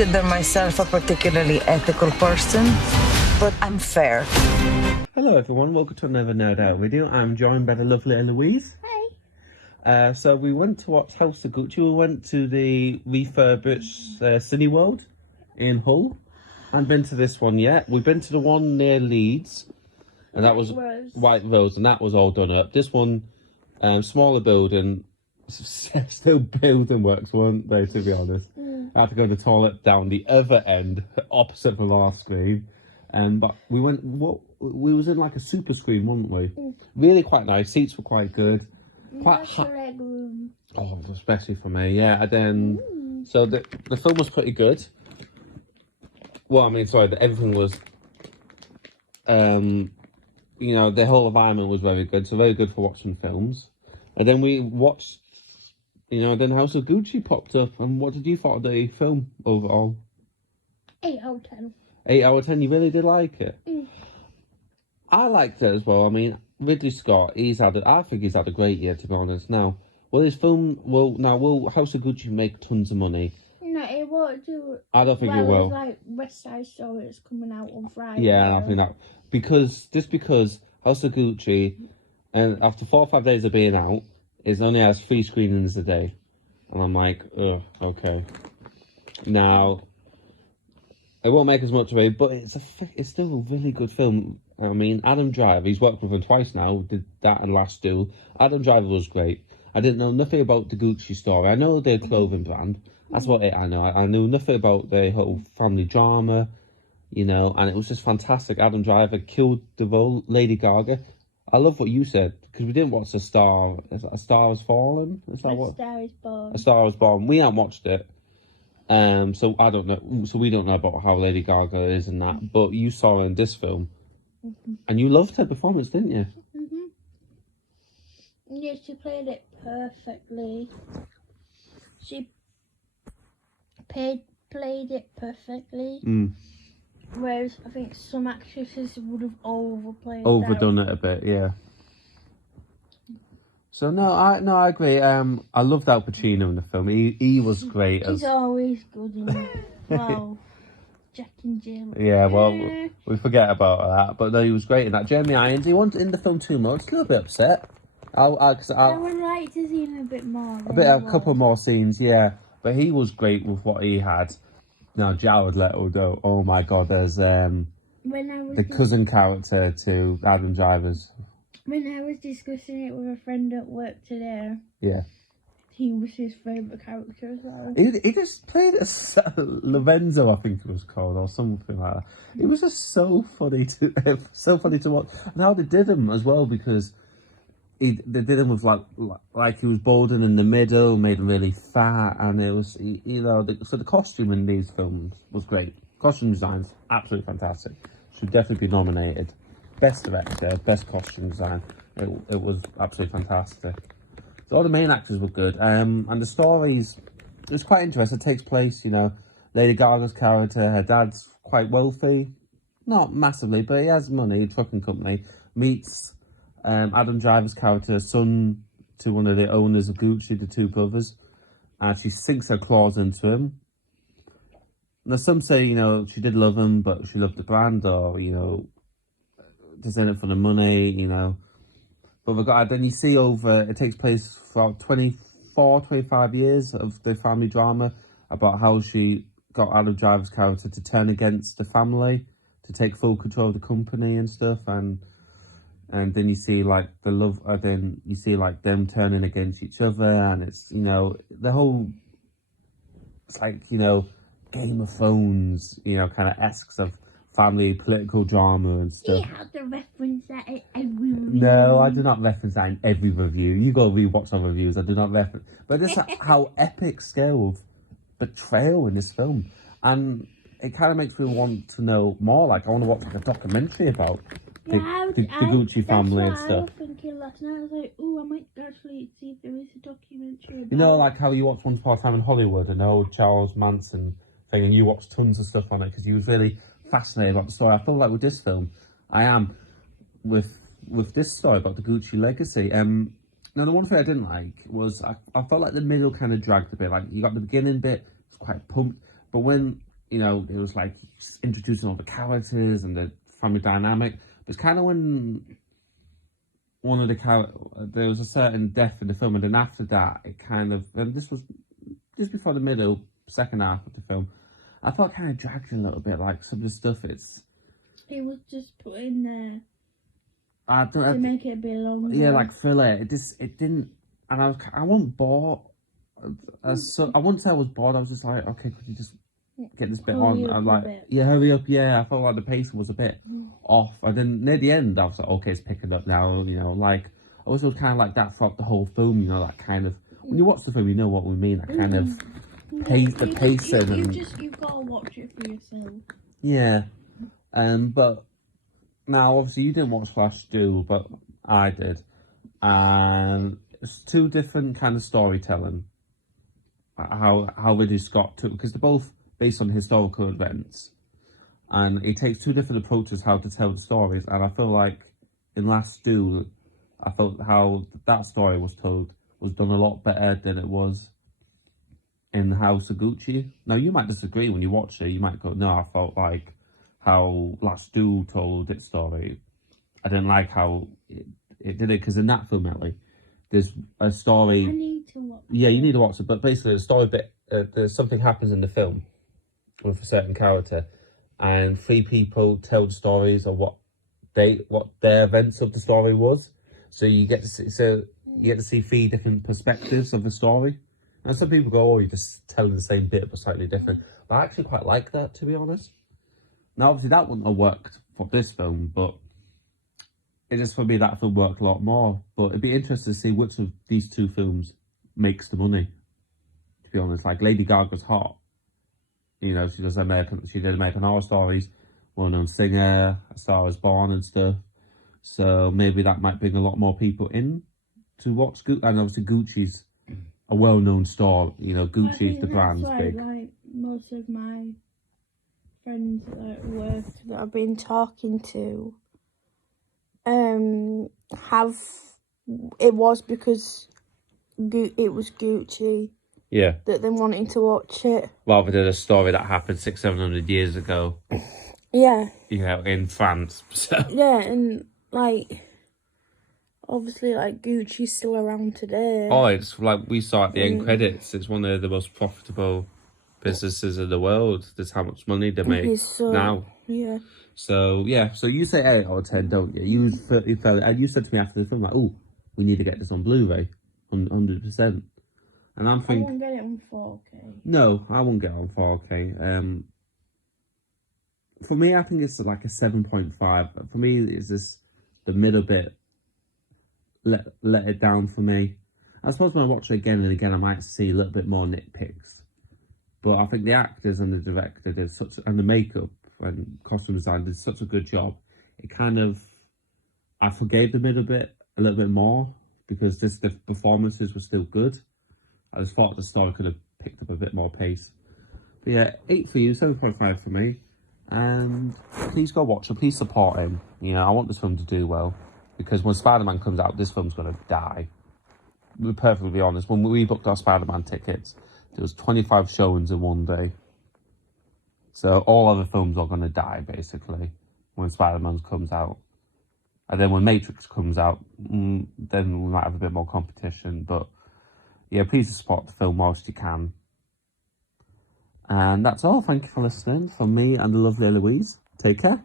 consider myself a particularly ethical person, but I'm fair. Hello everyone, welcome to another Nerd Out video. I'm joined by the lovely Eloise. Hi. So we went to watch House of Gucci. We went to the refurbished Cineworld in Hull. I haven't been to this one yet. We've been to the one near Leeds, and that was White Rose, and that was all done up. This one, smaller building, still building works, weren't they, to be honest? I had to go to the toilet down the other end, opposite from our screen. But we went, we was in like a super screen, weren't we? Really quite nice, seats were quite good. Quite hot. Oh, especially for me, yeah. And then, so the film was pretty good. Well, I mean, sorry, everything was, you know, the whole environment was very good, so very good for watching films. And then we watched, you know, then House of Gucci popped up. And what did you thought of the film overall? 8 out of 10. 8 out of 10, you really did like it? I liked it as well. I mean, Ridley Scott, I think he's had a great year, to be honest. Now, will House of Gucci make tons of money? No, it won't do. I don't think it will. It's like West Side Story is coming out on Friday. Yeah, I think that because House of Gucci, and after 4 or 5 days of being out, it only has 3 screenings a day, and I'm like, ugh, okay. Now, it won't make as much of it, but it's still a really good film. I mean, Adam Driver, he's worked with him twice now, did that and Last Duel. Adam Driver was great. I didn't know nothing about the Gucci story. I know their clothing brand. That's what I know. I knew nothing about the whole family drama, you know, and it was just fantastic. Adam Driver killed the role. Lady Gaga. I love what you said, because we didn't watch A Star Has Fallen? Is that what? A Star Is Born. A Star Is Born. We haven't watched it. So I don't know. So we don't know about how Lady Gaga is and that. But you saw her in this film, and you loved her performance, didn't you? Yeah, she played it perfectly. She played it perfectly. Whereas I think some actresses would have Overdone it a bit, yeah. So no, I agree. I loved Al Pacino in the film. He was great. He's always good in it. Wow. Jack and Jill. Yeah, well, we forget about that. But no, he was great in that. Jeremy Irons, he wasn't in the film too much. A little bit upset. I would like to see him a bit more. A couple more scenes, yeah. But he was great with what he had. Now, Jared Leto, though, oh my God, there's the cousin character to Adam Driver's. When I was discussing it with a friend at work today, yeah, he was his favourite character as well. He just played Lorenzo, I think it was called, or something like that. It was just so funny to watch, and how they did him as well, because they did him with like he was balding in the middle, made him really fat, and it was, you know, so the costume in these films was great. Costume design's absolutely fantastic. Should definitely be nominated. Best director, best costume design. It was absolutely fantastic. So all the main actors were good, and the stories, it was quite interesting. It takes place, you know, Lady Gaga's character, her dad's quite wealthy, not massively, but he has money, trucking company, meets Adam Driver's character, son to one of the owners of Gucci, the two brothers, and she sinks her claws into him. Now some say, you know, she did love him, but she loved the brand, or, you know, just in it for the money, you know. But then you see it takes place for 25 years of the family drama about how she got Adam Driver's character to turn against the family, to take full control of the company and stuff, and then you see like the love, then you see like them turning against each other, and it's, you know, the whole, it's like, you know, Game of Thrones, you know, kind of esques of family political drama and stuff. You have to reference that in every review. No, I do not reference that in every review. You go rewatch our reviews. I do not reference, but just how epic scale of betrayal in this film, and it kind of makes me want to know more. Like, I want to watch like a documentary about the Gucci family and stuff. I was thinking last night. I was like, oh, I might actually see if there is a documentary about, you know, like how you watched Once Upon a Time in Hollywood, and old Charles Manson thing, and you watched tons of stuff on it because he was really fascinated about the story. I feel like with this film, I am with this story about the Gucci legacy. Now, the one thing I didn't like was I felt like the middle kind of dragged a bit. Like, you got the beginning bit, it's quite pumped, but when you know, it was like introducing all the characters and the family dynamic. But it's kind of when one of the there was a certain death in the film, and then after that, it kind of, and this was just before the middle, second half of the film, I thought it kind of dragged a little bit, like some of the stuff, it was just put in there to make it a bit longer. Yeah, like filler. It didn't, and I wasn't bored. I wouldn't say I was bored. I was just like, okay, could you just get this bit on? I'm like, yeah, hurry up. Yeah, I felt like the pacing was a bit off. And then near the end, I was like, okay, it's picking up now. You know, like I was kind of like that throughout the whole film. You know, that kind of when you watch the film, you know what we mean. That kind of pacing. You've got to watch it for yourself. Yeah, but now obviously you didn't watch Flash Duel, but I did, and it's two different kind of storytelling. How Ridley Scott took, because they're both based on historical events, and he takes two different approaches how to tell the stories. And I feel like in Last Duel, I felt how that story was told was done a lot better than it was in House of Gucci. Now you might disagree when you watch it. You might go, no, I felt like how Last Duel told its story. I didn't like how it did it, because in that film, Ellie, there's a story. I need to watch it. Yeah, you need to watch it. But basically, the story bit, there's something happens in the film with a certain character, and three people tell the stories of what their events of the story was. So you get to see three different perspectives of the story. And some people go, "Oh, you're just telling the same bit but slightly different." But I actually quite like that, to be honest. Now, obviously, that wouldn't have worked for this film, but it just, for me, that film worked a lot more. But it'd be interesting to see which of these two films makes the money, to be honest. Like, Lady Gaga's hot. You know, she did American Horror Stories, well-known singer, A Star Is Born and stuff. So maybe that might bring a lot more people in to watch Gucci. And obviously Gucci's a well-known store. You know, Gucci's the brand's big. Like, most of my friends at work that I've been talking to it was because it was Gucci. Yeah. That they wanting to watch it. Rather than a story that happened 600-700 years ago. Yeah. You know, in France. So. Yeah, and like, obviously, like, Gucci's still around today. Oh, it's like we saw at the end credits. It's one of the most profitable businesses in the world. That's how much money they make now. Yeah. So, yeah. So you say 8 out of 10, don't you? You felt, and you said to me after the film, like, oh, we need to get this on Blu-ray. 100%. And I'm thinking, I won't get it on 4K. No, I won't get it on 4K. For me, I think it's like a 7.5. For me, it's this the middle bit let it down for me. I suppose when I watch it again and again, I might see a little bit more nitpicks. But I think the actors and the director did and the makeup and costume design did such a good job. It kind of, I forgave them a little bit more, because the performances were still good. I just thought the story could have picked up a bit more pace. But yeah, 8 for you, 7.5 for me. And please go watch it. Please support him. You know, I want this film to do well, because when Spider-Man comes out, this film's going to die. We're perfectly honest. When we booked our Spider-Man tickets, there was 25 showings in one day. So all other films are going to die, basically, when Spider-Man comes out. And then when Matrix comes out, then we might have a bit more competition. But yeah, please support the film whilst you can. And that's all. Thank you for listening from me and the lovely Eloise. Take care.